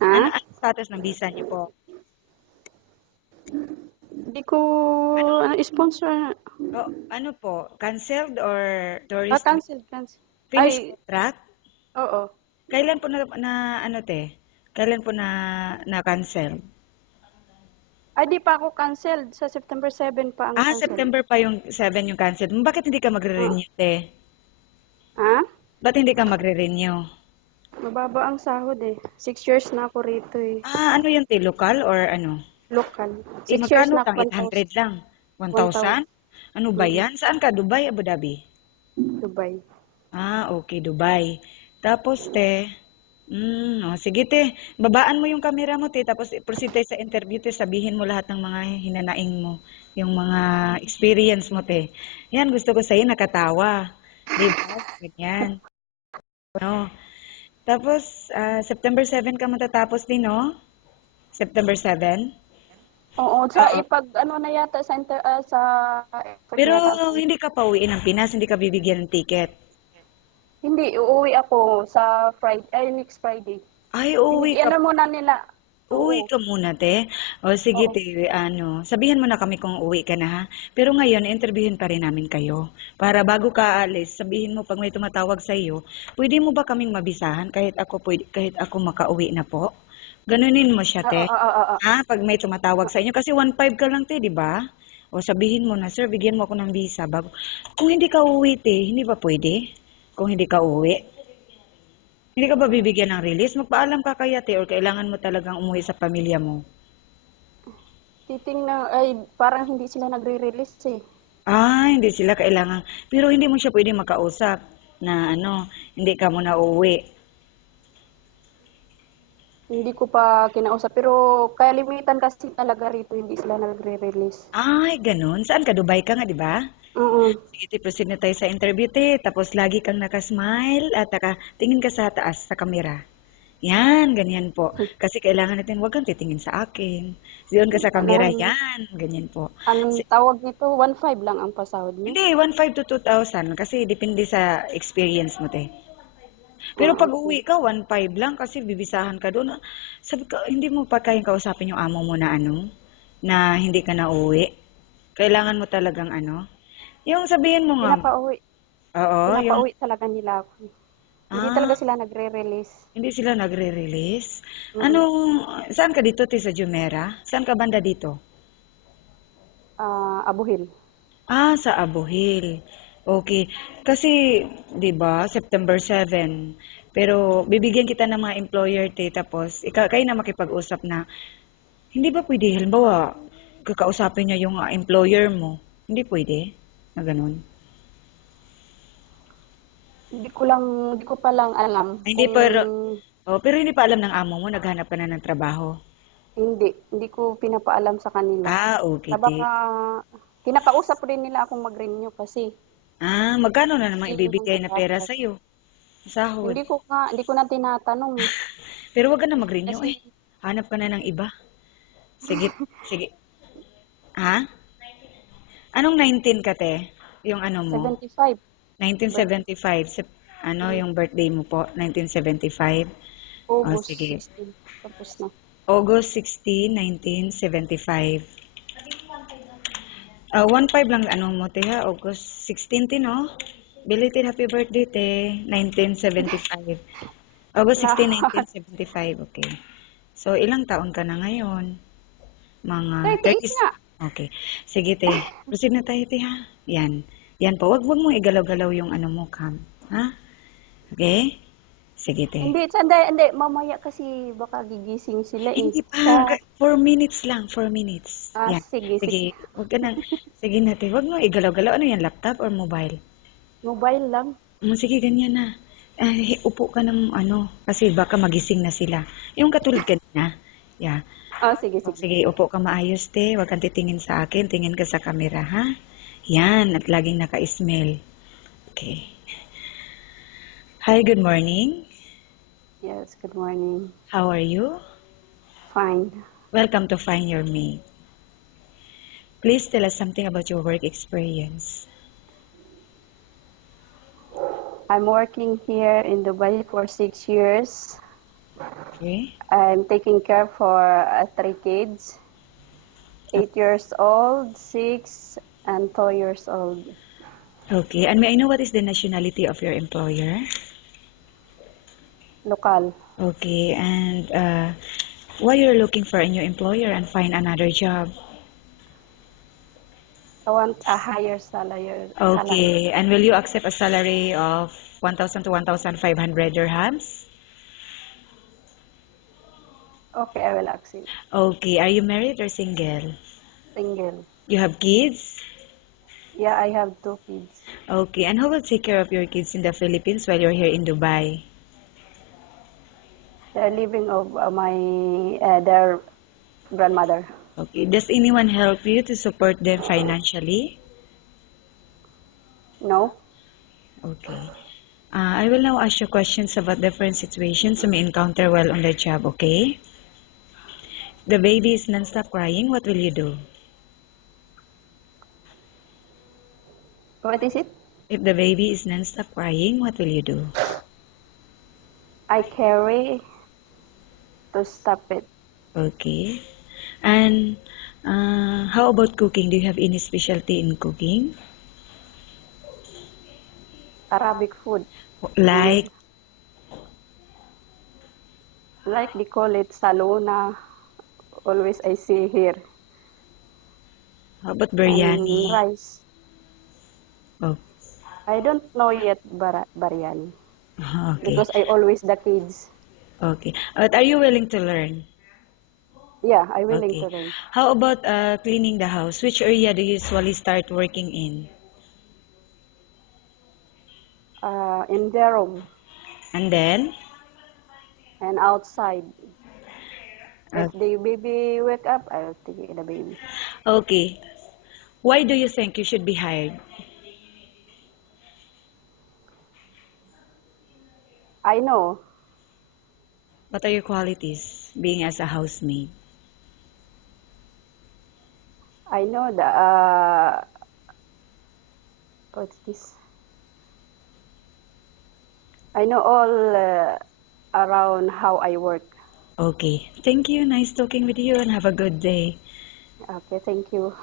Ano Ha? ang status ng visa niyo po? Hindi ko sponsor. O, ano po, canceled or tourist Cancel. finish Ay, contract? oo. Kailan po na ano te? Kailan po na cancel? Ay, di pa ako canceled. Sa September 7 pa ang cancel. September pa yung 7 yung cancel. Bakit hindi ka Ah, magre-renew te? ha? Ba't hindi ka magre-renew? Mababa ang sahod eh. 6 years na ako rito eh. Ano yung te? Local or ano? Local. 6 years Magkano na ako, lang? 800 1,000. lang? 1,000. 1,000? Ano ba yan? Saan ka? Dubai, Abu Dhabi? Dubai. Okay, Dubai. Tapos, te, sige, te, babaan mo yung camera mo, te, tapos proceed tayo sa interview, te, sabihin mo lahat ng mga hinanaing mo, yung mga experience mo, te. Yan, gusto ko sa'yo, nakatawa. Di ba? Ganyan. No? Tapos, September 7 ka matatapos din, no? September 7? Oo, sa Oo. ipag ano na yata sa sa effort Pero yata ako. hindi ka pa uwiin ng Pinas, hindi ka bibigyan ng ticket. Hindi, uuwi ako sa Friday, ay next Friday. Ay, uuwi ka. Ano muna nila. Uuwi Oo, ka muna, te. O sige, oo. te, sabihan mo na kami kung uwi ka na, ha? Pero ngayon, interviewin pa rin namin kayo. Para bago ka aalis, sabihin mo pag may tumatawag sa iyo, pwede mo ba kaming mabisahan kahit ako makauwi na po? Ganunin mo siya, te. Oo. Ha? Pag may tumatawag sa inyo. Kasi 1.5 ka lang, te, di ba? O sabihin mo na, sir, bigyan mo ako ng visa. Kung hindi ka uwi, te, hindi ba pwede? Kung hindi ka uwi? Hindi ka ba bibigyan ng release? Magpaalam ka kaya, te, or kailangan mo talagang umuwi sa pamilya mo? Titingnan, ay parang hindi sila nagre-release eh. Hindi sila kailangan. Pero hindi mo siya pwede makausap na hindi ka muna uuwi. Hindi ko pa kinausap, pero kalimitan kasi talaga rito hindi sila nagre-release. Ganun. Saan ka? Dubai ka nga, di ba? Oo. Sige, te, proceed na tayo sa interview, te. Tapos lagi kang nakasmile at tingin ka sa taas, sa kamera. Yan, ganyan po. Kasi kailangan natin, huwag kang titingin sa akin. Doon ka sa kamera, Anong, yan, ganyan po. anong tawag nito? 1,500 lang ang pasahod niyo? Hindi, 1.5 to 2,000 kasi depende sa experience mo, te. Pero pag Okay. uwi ka, 1.5 lang kasi bibisahan ka doon. Sabi ko, hindi mo pa kayang kausapin yung amo mo na na hindi ka na uwi. Kailangan mo talagang yung sabihin mo nga, Pinapauwi. oo, yung, Pinapauwi talaga nila ako. Hindi talaga ah, sila nagre-release. hindi sila nagre-release. Mm. Saan ka dito, te, sa Jumeirah? Saan ka banda dito? Abuhil. Sa Abu Hill. Okay. Kasi, 'di ba, September 7. Pero bibigyan kita ng mga employer, te, tapos kayo na makipag-usap na hindi ba pwede, halimbawa, kakausapin niya yung employer mo. Hindi pwede na ganun. Hindi ko pa lang alam Hindi kung pero hindi pa alam ng amo mo, naghanap ka na ng trabaho. hindi ko pinapaalam sa kanila. Okay, Baka te. kinakausap rin nila akong mag-renew kasi Magkano na namang yun ang ibibigay na pera gagastos. sa'yo? Sahod. Hindi ko na tinatanong eh. Pero wag ka na mag-renew Kasi eh. Hanap ka na ng iba. Sige, sige. Ha? Anong 19 ka, te? Yung mo? 75 birthday. 1975. Mm, Yung birthday mo po? 1975? August Sige. 16. Tapos na. August 16, 1975. 1.5 lang mo, te, ha? August 16, te, no? Belated happy birthday, te. 1975. August 16, Lahat. 1975. Okay. So, ilang taon ka na ngayon? Mga 30 30. is nga. Okay. Sige, te. Proceed na tayo, te, ha? Yan. Yan po. Wag mong igalaw-galaw yung mo, cam. Ha? Okay? Sige, te. Hindi. Mamaya kasi baka gigising sila eh. Hindi pa. Sa, 4 minutes lang. 4 minutes. Yan. sige. Sige. Huwag ka nang. Sige na, te. Wag mo igalaw-galaw. Ano yan? Laptop or mobile? Mobile lang. Sige, ganyan na. Upo ka ng kasi baka magising na sila. Yung katulad kanina. Yeah. Sige. Sige, upo ka maayos, te. Huwag kang titingin sa akin. Tingin ka sa camera, ha? Yan. At laging naka-smell. Okay. Hi, good morning. Yes, good morning. How are you? Fine. Welcome to Find Your Mate. Please tell us something about your work experience. I'm working here in Dubai for 6 years. Okay. I'm taking care for 3 kids, 8 years old, 6 and 2 years old. Okay. And may I know what is the nationality of your employer? Local. Okay. And why you're looking for a new employer and find another job? I want a higher salary. Okay. And will you accept a salary of 1,000 to 1,500 dirhams? Okay, I will accept. Okay. Are you married or single? Single. You have kids? Yeah, I have 2 kids. Okay. And who will take care of your kids in the Philippines while you're here in Dubai? They're living of their grandmother. Okay. Does anyone help you to support them financially? No? Okay. I will now ask you questions about different situations you may encounter while on the job, okay? The baby is non-stop crying, what will you do? What is it? If the baby is non-stop crying, what will you do? I carry to stop it. Okay. And how about cooking? Do you have any specialty in cooking? Arabic food. Like, And like they call it salona. Always I see here. how about And biryani? rice. Oh, I don't know yet biryani. okay. Because I always the kids. Okay. But are you willing to learn? Yeah, I willing Okay. to learn. How about cleaning the house? Which area do you usually start working in? In their room And then? and outside. Uh, If the baby wake up, I'll take the baby. okay. Why do you think you should be hired? I know. What are your qualities being as a housemaid? I know the what's this? I know all around how I work. Okay. Thank you. Nice talking with you and have a good day. Okay, thank you.